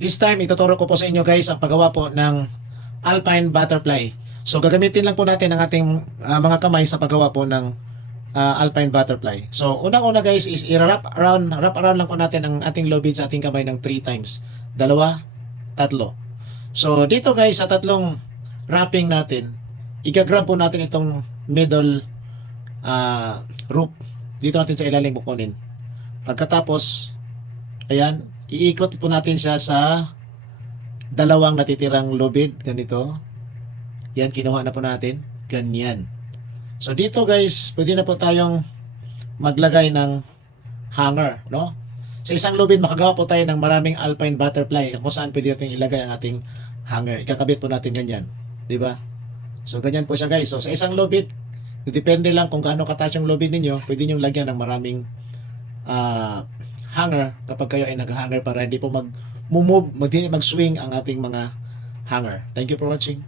This time, ituturo ko po sa inyo guys ang paggawa po ng Alpine Butterfly. So gagamitin lang po natin ang ating mga kamay sa paggawa po ng Alpine Butterfly. So unang-una guys is wrap around lang po natin ang ating lobid sa ating kamay ng 3 times. 2, 3. So dito guys sa tatlong wrapping natin, igagrab po natin itong middle rope. Dito natin sa ilalim bukunin. Pagkatapos, ayan, iikot po natin siya sa dalawang natitirang lubid. Ganito. Yan, kinuha na po natin. Ganyan. So, dito guys, pwede na po tayong maglagay ng hanger, no? Sa isang lubid, makagawa po tayo ng maraming Alpine Butterfly kung saan pwede natin ilagay ang ating hanger. Ikakabit po natin ganyan. Diba? So, ganyan po siya guys. So, sa isang lubid, depende lang kung gaano kataas yung lubid ninyo, pwede nyo lagyan ng maraming hanger kapag kayo ay nag-hanger para hindi po mag-swing ang ating mga hanger. Thank you for watching.